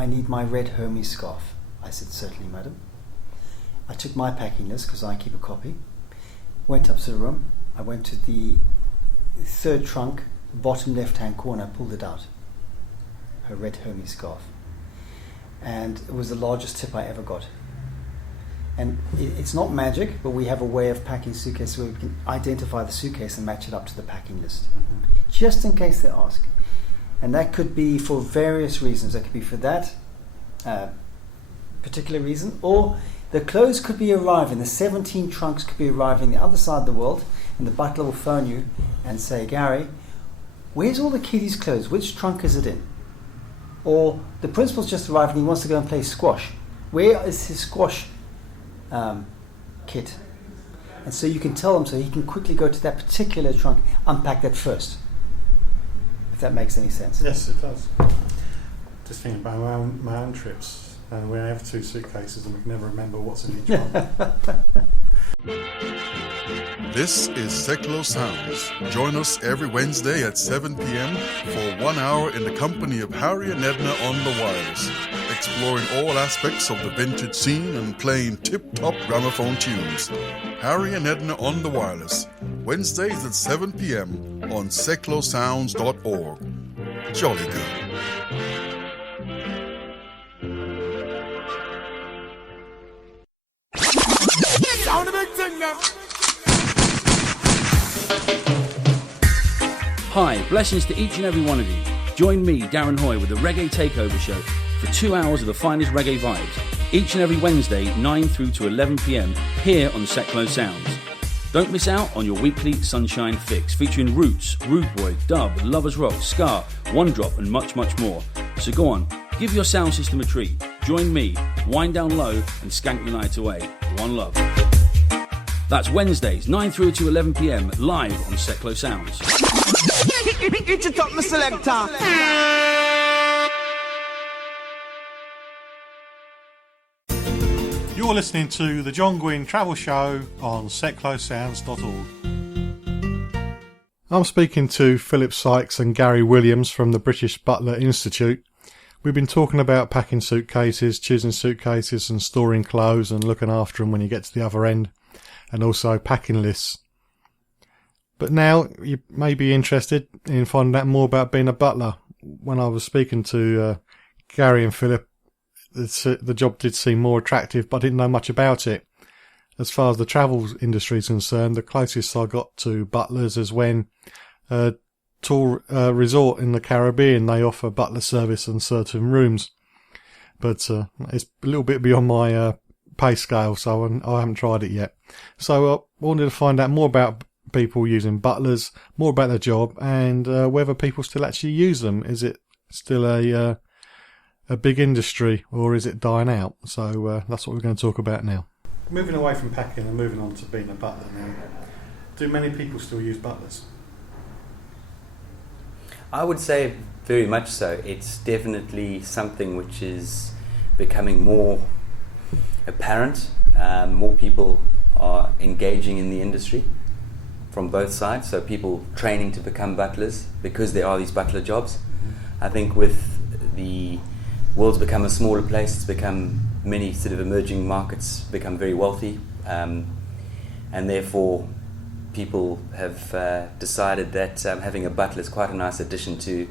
I need my red Hermes scarf. I said, certainly, madam. I took my packing list, because I keep a copy, went up to the room. I went to the third trunk, bottom left-hand corner, pulled it out. Her red Hermes scarf. And it was the largest tip I ever got. And it's not magic, but we have a way of packing suitcases where we can identify the suitcase and match it up to the packing list, just in case they ask. And that could be for various reasons. That could be for that particular reason, or the clothes could be arriving, the 17 trunks could be arriving the other side of the world, and the butler will phone you and say, Gary, where's all the kiddies' clothes? Which trunk is it in? Or the principal's just arrived and he wants to go and play squash. Where is his squash kit? And so you can tell him, so he can quickly go to that particular trunk, unpack that first. If that makes any sense. Yes, it does. Just thinking about my own trips, and we have 2 suitcases and we can never remember what's in each one. This is Seklo Sounds. Join us every Wednesday at 7 p.m. for 1 hour in the company of Harry and Edna on the wireless, exploring all aspects of the vintage scene and playing tip-top gramophone tunes. Harry and Edna on the wireless, Wednesdays at 7 p.m. on seklosounds.org. Jolly good. Sound a big thing now. Hi, blessings to each and every one of you. Join me, Darren Hoy, with the Reggae Takeover Show for 2 hours of the finest reggae vibes, each and every Wednesday, 9 through to 11 p.m, here on Seklo Sounds. Don't miss out on your weekly Sunshine Fix, featuring Roots, Rude Boy, Dub, Lovers Rock, Ska, One Drop, and much, much more. So go on, give your sound system a treat. Join me, wind down low, and skank the night away. One love. That's Wednesdays, 9 through to 11 p.m, live on Seklo Sounds. It's a top, my selector. You're listening to the John Guinn Travel Show on seklosounds.org. I'm speaking to Philip Sykes and Gary Williams from the British Butler Institute. We've been talking about packing suitcases, choosing suitcases and storing clothes and looking after them when you get to the other end, and also packing lists. But now you may be interested in finding out more about being a butler. When I was speaking to Gary and Philip, the job did seem more attractive, but I didn't know much about it. As far as the travel industry is concerned, the closest I got to butlers is when tour resort in the Caribbean, they offer butler service in certain rooms. But it's a little bit beyond my pay scale, so I haven't tried it yet. So I wanted to find out more about people using butlers, more about their job, and whether people still actually use them. Is it still a big industry, or is it dying out? So that's what we're going to talk about now. Moving away from packing and moving on to being a butler now, do many people still use butlers? I would say very much so. It's definitely something which is becoming more apparent. More people are engaging in the industry from both sides, so people training to become butlers because there are these butler jobs. I think with the world's become a smaller place, it's become many sort of emerging markets become very wealthy, and therefore people have decided that having a butler is quite a nice addition to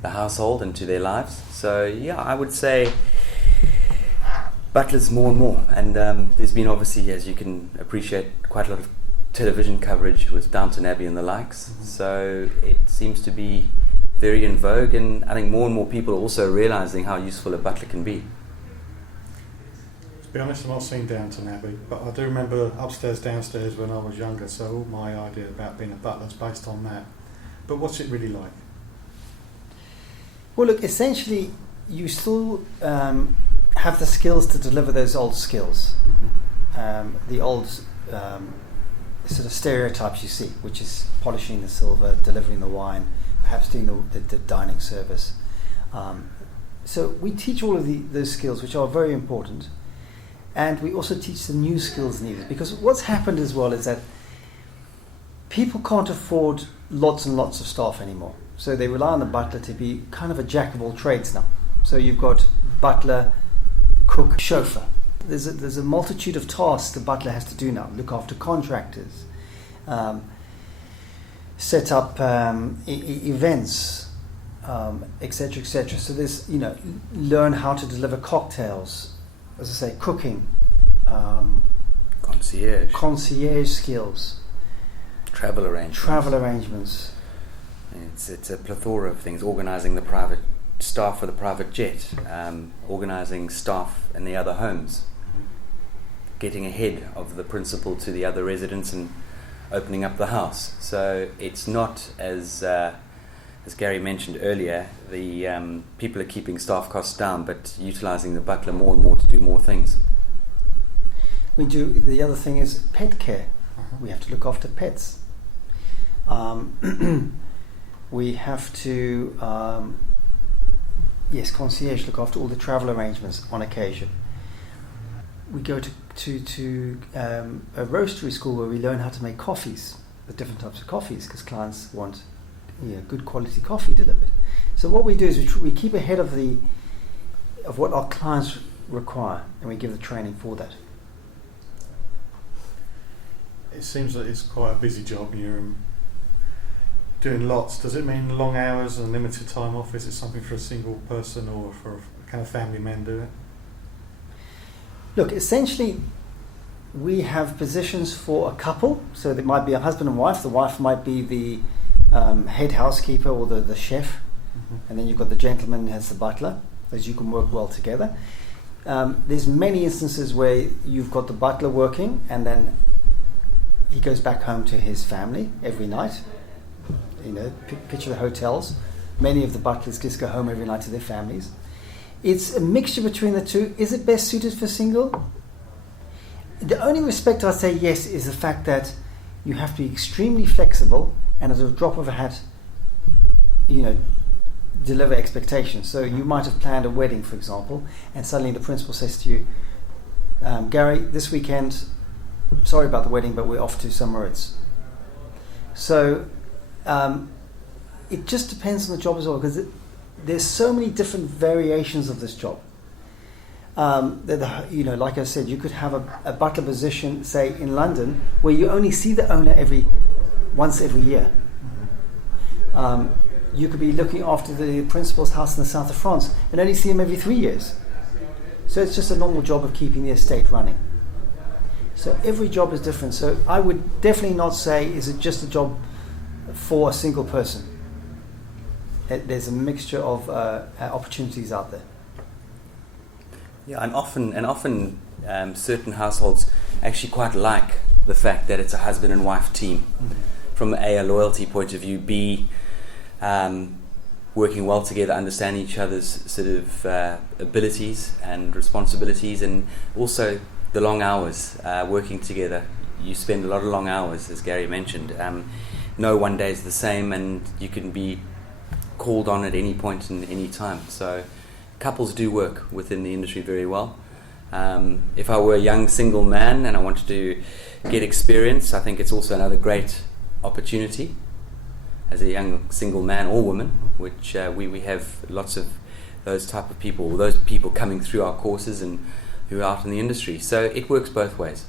the household and to their lives. So yeah, I would say butlers more and more, and there's been obviously, as you can appreciate, quite a lot of television coverage with Downton Abbey and the likes, so it seems to be very in vogue, and I think more and more people are also realising how useful a butler can be. To be honest, I've not seen Downton Abbey, but I do remember Upstairs, Downstairs when I was younger, so all my idea about being a butler is based on that. But what's it really like? Well, look, essentially you still have the skills to deliver those old skills, the old sort of stereotypes you see, which is polishing the silver, delivering the wine, perhaps doing the dining service. So we teach all of those skills, which are very important, and we also teach the new skills needed, because what's happened as well is that people can't afford lots and lots of staff anymore, so they rely on the butler to be kind of a jack of all trades now. So you've got butler, cook, chauffeur. There's a multitude of tasks the butler has to do now. Look after contractors, set up events, etc., etc. So there's, learn how to deliver cocktails, as I say, cooking, concierge skills, travel arrangements. It's a plethora of things. Organising the private staff for the private jet, organising staff in the other homes, getting ahead of the principal to the other residents and opening up the house. So it's not as Gary mentioned earlier, the people are keeping staff costs down, but utilising the butler more and more to do more things. The other thing is pet care. We have to look after pets. We have to, concierge, look after all the travel arrangements on occasion. We go to a roastery school where we learn how to make coffees, the different types of coffees, because clients want good quality coffee delivered. So what we do is we keep ahead of what our clients require, and we give the training for that. It seems that it's quite a busy job. You're doing lots. Does it mean long hours and limited time off? Is it something for a single person, or can a family man do it? Look, essentially, we have positions for a couple. So there might be a husband and wife. The wife might be the head housekeeper or the chef. And then you've got the gentleman who has the butler, as you can work well together. There's many instances where you've got the butler working, and then he goes back home to his family every night. Picture the hotels. Many of the butlers just go home every night to their families. It's a mixture between the two. Is it best suited for single? The only respect I'd say yes is the fact that you have to be extremely flexible and at a drop of a hat, deliver expectations. So you might have planned a wedding, for example, and suddenly the principal says to you, Gary, this weekend, sorry about the wedding, but we're off to somewhere else. So it just depends on the job as well, because there's so many different variations of this job. Like I said, you could have a butler position, say in London, where you only see the owner once every year. You could be looking after the principal's house in the south of France and only see him every 3 years. So it's just a normal job of keeping the estate running. So every job is different. So I would definitely not say, is it just a job for a single person? There's a mixture of opportunities out there. Yeah, and often certain households actually quite like the fact that it's a husband and wife team. From a loyalty point of view, B, working well together, understanding each other's sort of abilities and responsibilities, and also the long hours working together. You spend a lot of long hours, as Gary mentioned. No one day is the same, and you can be called on at any point and any time. So couples do work within the industry very well. If I were a young single man and I wanted to get experience, I think it's also another great opportunity as a young single man or woman, which we have lots of those type of people, those people coming through our courses and who are out in the industry. So it works both ways.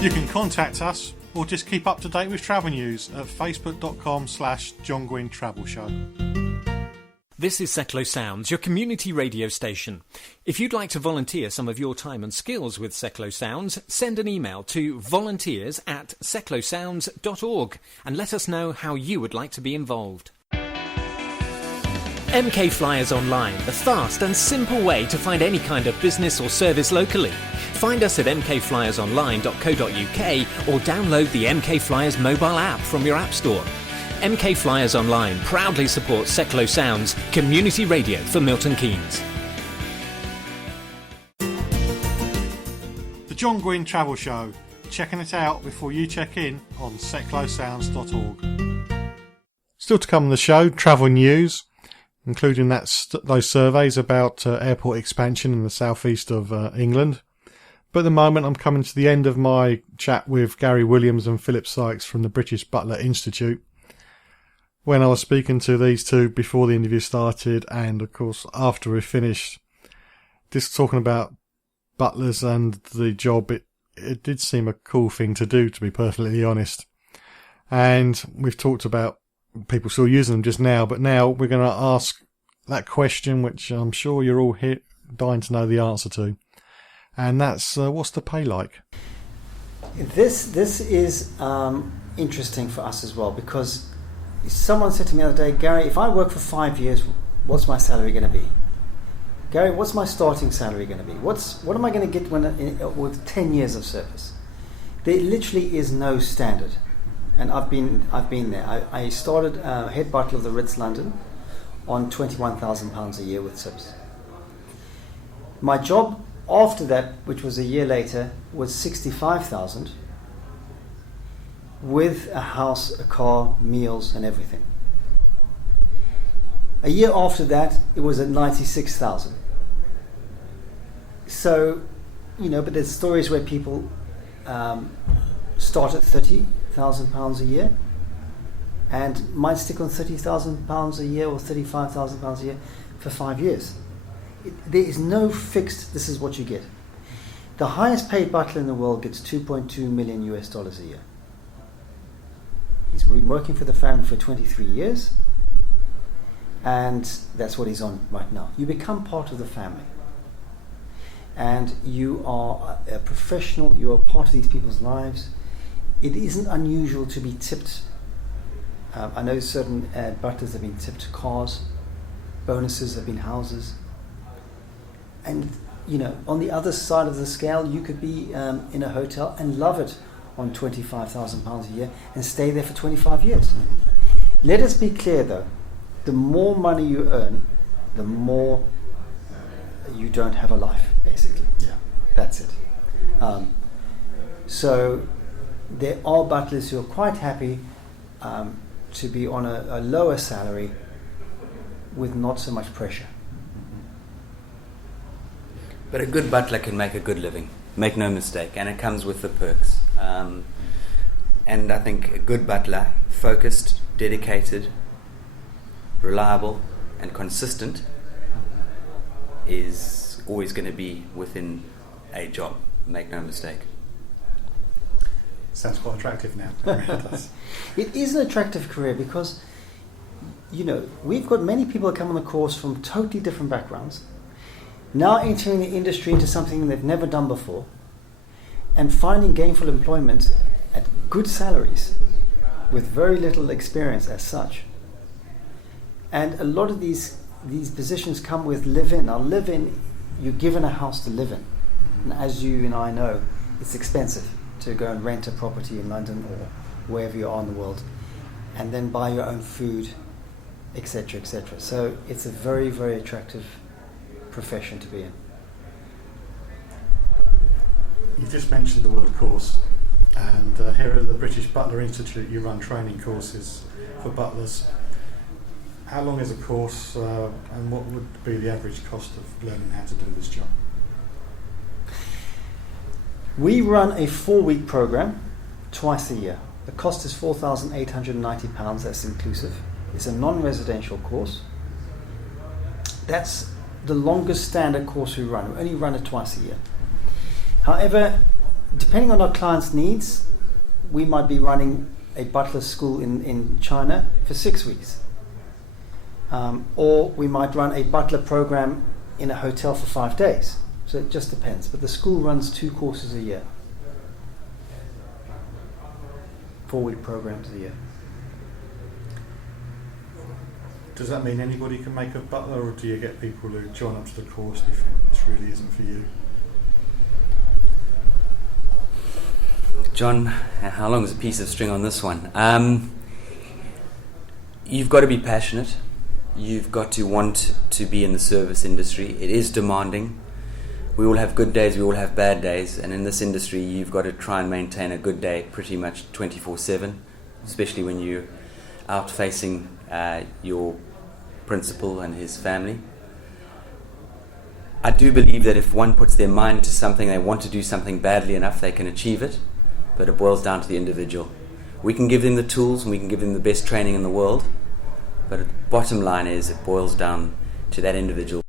You can contact us or just keep up to date with travel news at facebook.com/John Guinn Travel Show. This is Seclo Sounds, your community radio station. If you'd like to volunteer some of your time and skills with Seclo Sounds, send an email to volunteers@seclosounds.org and let us know how you would like to be involved. MK Flyers Online, the fast and simple way to find any kind of business or service locally. Find us at mkflyersonline.co.uk or download the MK Flyers mobile app from your app store. MK Flyers Online proudly supports Seclo Sounds, community radio for Milton Keynes. The John Guinn Travel Show. Checking it out before you check in on seclosounds.org. Still to come on the show, travel news, including those surveys about airport expansion in the southeast of England. But at the moment, I'm coming to the end of my chat with Gary Williams and Philip Sykes from the British Butler Institute. when I was speaking to these two before the interview started, and of course after we finished, just talking about butlers and the job, it did seem a cool thing to do, to be perfectly honest. And we've talked about people still using them just now, but now we're going to ask that question, which I'm sure you're all here dying to know the answer to, and that's what's the pay like? This is interesting for us as well, because someone said to me the other day, Gary, if I work for 5 years, what's my salary going to be? Gary, what's my starting salary going to be? What am I going to get with 10 years of service? There literally is no standard, and I've been there. I started head butler of the Ritz London on £21,000 a year with tips. My job after that, which was a year later, was $65,000 with a house, a car, meals, and everything. A year after that, it was at $96,000. So, but there's stories where people start at £30,000 a year and might stick on £30,000 a year or £35,000 a year for 5 years. There is no fixed, this is what you get. The highest paid butler in the world gets $2.2 million a year. He's been working for the family for 23 years, and that's what he's on right now. You become part of the family, and you are a professional, you are part of these people's lives. It isn't unusual to be tipped. I know certain butlers have been tipped cars, bonuses have been houses. And, on the other side of the scale, you could be in a hotel and love it on £25,000 a year and stay there for 25 years. Let us be clear, though. The more money you earn, the more you don't have a life, basically. Yeah. That's it. So there are butlers who are quite happy to be on a lower salary with not so much pressure. But a good butler can make a good living, make no mistake, and it comes with the perks. And I think a good butler, focused, dedicated, reliable, and consistent, is always going to be within a job, make no mistake. Sounds quite attractive now. It is an attractive career because, we've got many people that come on the course from totally different backgrounds, now entering the industry into something they've never done before, and finding gainful employment at good salaries with very little experience as such. And a lot of these positions come with live-in. Now, live-in, you're given a house to live in. And as you and I know, it's expensive to go and rent a property in London or wherever you are in the world, and then buy your own food, etc., etc. So it's a very, very attractive profession to be in. You just mentioned the word course, and here at the British Butler Institute you run training courses for butlers. How long is a course, and what would be the average cost of learning how to do this job? We run a 4-week program twice a year. The cost is £4,890, that's inclusive. It's a non-residential course. That's the longest standard course we run. We only run it twice a year. However, depending on our clients' needs, we might be running a butler school in China for 6 weeks. Or we might run a butler program in a hotel for 5 days. So it just depends. But the school runs 2 courses a year. 4-week programs a year. Does that mean anybody can make a butler, or do you get people who join up to the course who think this really isn't for you? John, how long is a piece of string on this one? You've got to be passionate. You've got to want to be in the service industry. It is demanding. We all have good days, we all have bad days, and in this industry you've got to try and maintain a good day pretty much 24/7, especially when you're out facing your principal and his family. I do believe that if one puts their mind to something, they want to do something badly enough, they can achieve it, but it boils down to the individual. We can give them the tools and we can give them the best training in the world, But the bottom line is it boils down to that individual